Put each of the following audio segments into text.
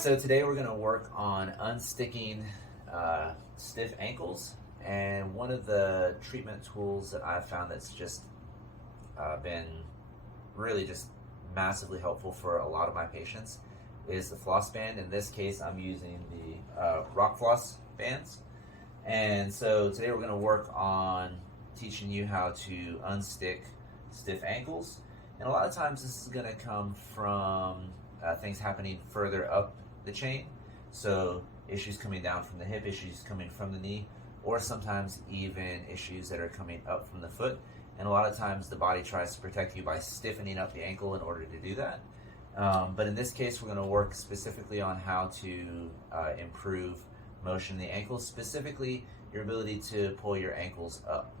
So today we're going to work on unsticking stiff ankles, and one of the treatment tools that I've found that's just been really just massively helpful for a lot of my patients is the floss band. In this case, I'm using the Rock Floss bands, and so today we're going to work on teaching you how to unstick stiff ankles. And a lot of times this is going to come from things happening further up the chain, so issues coming down from the hip, issues coming from the knee, or sometimes even issues that are coming up from the foot. And a lot of times the body tries to protect you by stiffening up the ankle in order to do that. But in this case, we're going to work specifically on how to improve motion in the ankles, specifically your ability to pull your ankles up.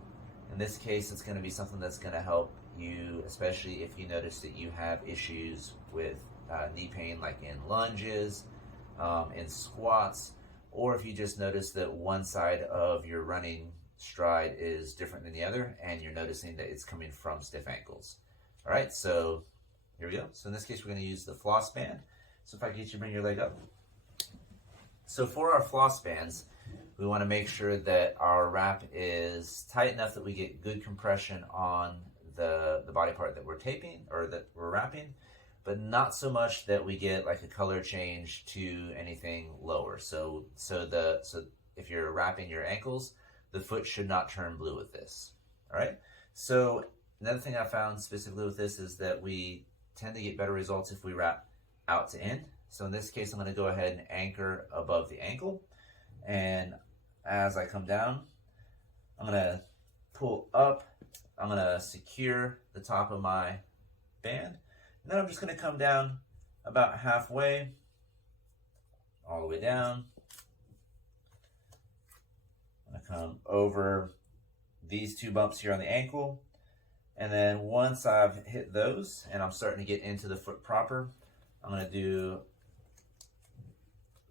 In this case, it's going to be something that's going to help you, especially if you notice that you have issues with knee pain, like in lunges, in squats, or if you just notice that one side of your running stride is different than the other and you're noticing that it's coming from stiff ankles. All right, so here we go. So in this case, we're going to use the floss band. So if I can get you to bring your leg up. So for our floss bands, we want to make sure that our wrap is tight enough that we get good compression on the body part that we're taping or that we're wrapping, but not so much that we get like a color change to anything lower. So if you're wrapping your ankles, the foot should not turn blue with this. All right. So another thing I found specifically with this is that we tend to get better results if we wrap out to in. So in this case, I'm going to go ahead and anchor above the ankle, and as I come down, I'm going to pull up. I'm going to secure the top of my band. And then I'm just going to come down about halfway, all the way down. I'm going to come over these two bumps here on the ankle. And then once I've hit those and I'm starting to get into the foot proper, I'm going to do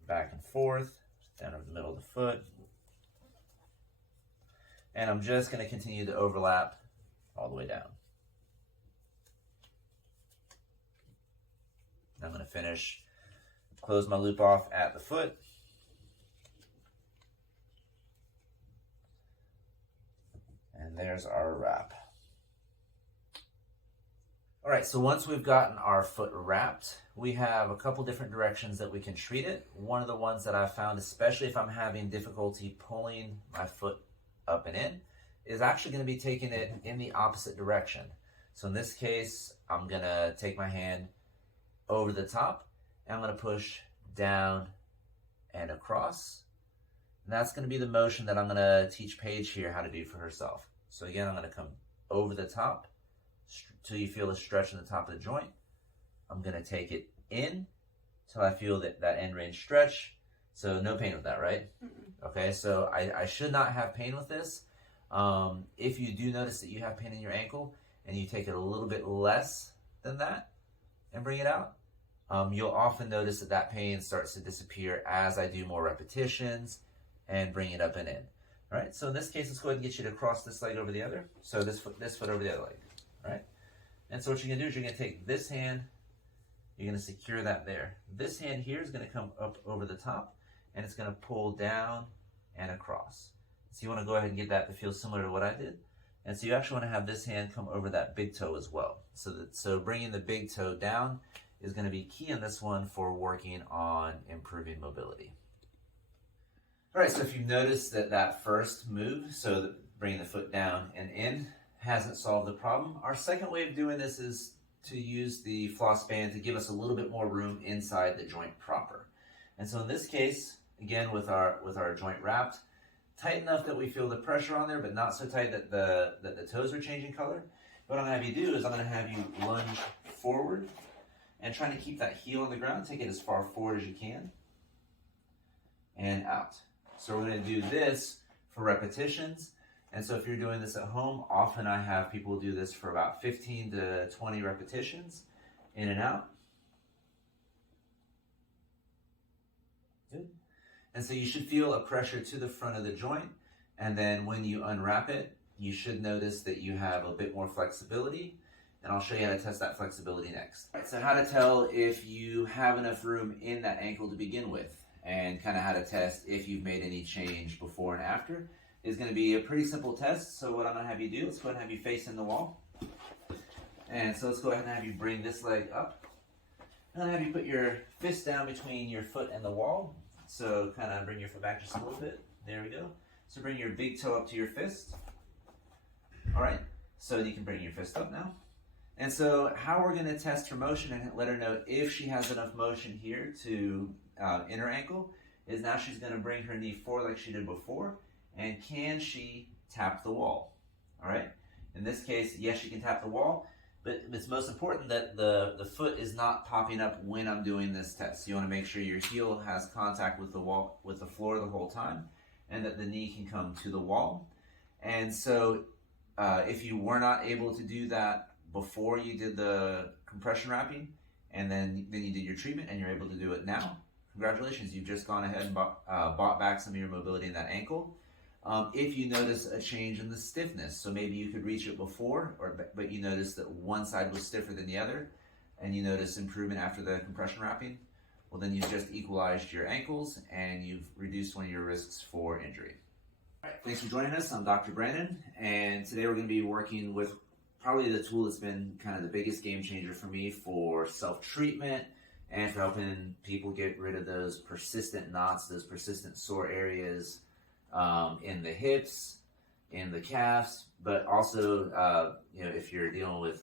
back and forth, down over the middle of the foot. And I'm just going to continue to overlap all the way down. I'm going to finish, close my loop off at the foot. And there's our wrap. All right, so once we've gotten our foot wrapped, we have a couple different directions that we can treat it. One of the ones that I've found, especially if I'm having difficulty pulling my foot up and in, is actually going to be taking it in the opposite direction. So in this case, I'm going to take my hand over the top, and I'm going to push down and across. And that's going to be the motion that I'm going to teach Paige here how to do for herself. So again, I'm going to come over the top till you feel a stretch in the top of the joint. I'm going to take it in till I feel that end range stretch. So no pain with that, right? Mm-mm. Okay, so I should not have pain with this. If you do notice that you have pain in your ankle and you take it a little bit less than that and bring it out, you'll often notice that that pain starts to disappear as I do more repetitions and bring it up and in. All right, so in this case, let's go ahead and get you to cross this leg over the other. So this foot over the other leg, all right? And so what you're gonna do is you're gonna take this hand, you're gonna secure that there. This hand here is gonna come up over the top, and it's gonna pull down and across. So you wanna go ahead and get that to feel similar to what I did. And so you actually wanna have this hand come over that big toe as well. So bringing the big toe down is gonna be key in this one for working on improving mobility. All right, so if you've noticed that first move, so bringing the foot down and in, hasn't solved the problem, our second way of doing this is to use the floss band to give us a little bit more room inside the joint proper. And so in this case, again, with our joint wrapped, tight enough that we feel the pressure on there, but not so tight that the toes are changing color. What I'm gonna have you do is I'm gonna have you lunge forward and trying to keep that heel on the ground. Take it as far forward as you can and out. So we're going to do this for repetitions. And so if you're doing this at home, often I have people do this for about 15 to 20 repetitions, in and out. Good. And so you should feel a pressure to the front of the joint. And then when you unwrap it, you should notice that you have a bit more flexibility and I'll show you how to test that flexibility next. All right, so how to tell if you have enough room in that ankle to begin with, and kind of how to test if you've made any change before and after is going to be a pretty simple test. So what I'm going to have you do, let's go ahead and have you face in the wall. And so let's go ahead and have you bring this leg up. And then have you put your fist down between your foot and the wall. So kind of bring your foot back just a little bit. There we go. So bring your big toe up to your fist. All right, so you can bring your fist up now. And so how we're going to test her motion and let her know if she has enough motion here to in her ankle is now she's going to bring her knee forward like she did before. And can she tap the wall? All right. In this case, yes, she can tap the wall, but it's most important that the foot is not popping up when I'm doing this test. You want to make sure your heel has contact with the wall, with the floor the whole time, and that the knee can come to the wall. And so if you were not able to do that before you did the compression wrapping, and then you did your treatment and you're able to do it now, congratulations, you've just gone ahead and bought back some of your mobility in that ankle. If you notice a change in the stiffness, so maybe you could reach it before, but you notice that one side was stiffer than the other, and you notice improvement after the compression wrapping, well then you've just equalized your ankles and you've reduced one of your risks for injury. All right, thanks for joining us. I'm Dr. Brandon, and today we're going to be working with probably the tool that's been kind of the biggest game changer for me for self-treatment and for helping people get rid of those persistent knots, those persistent sore areas in the hips, in the calves, but also if you're dealing with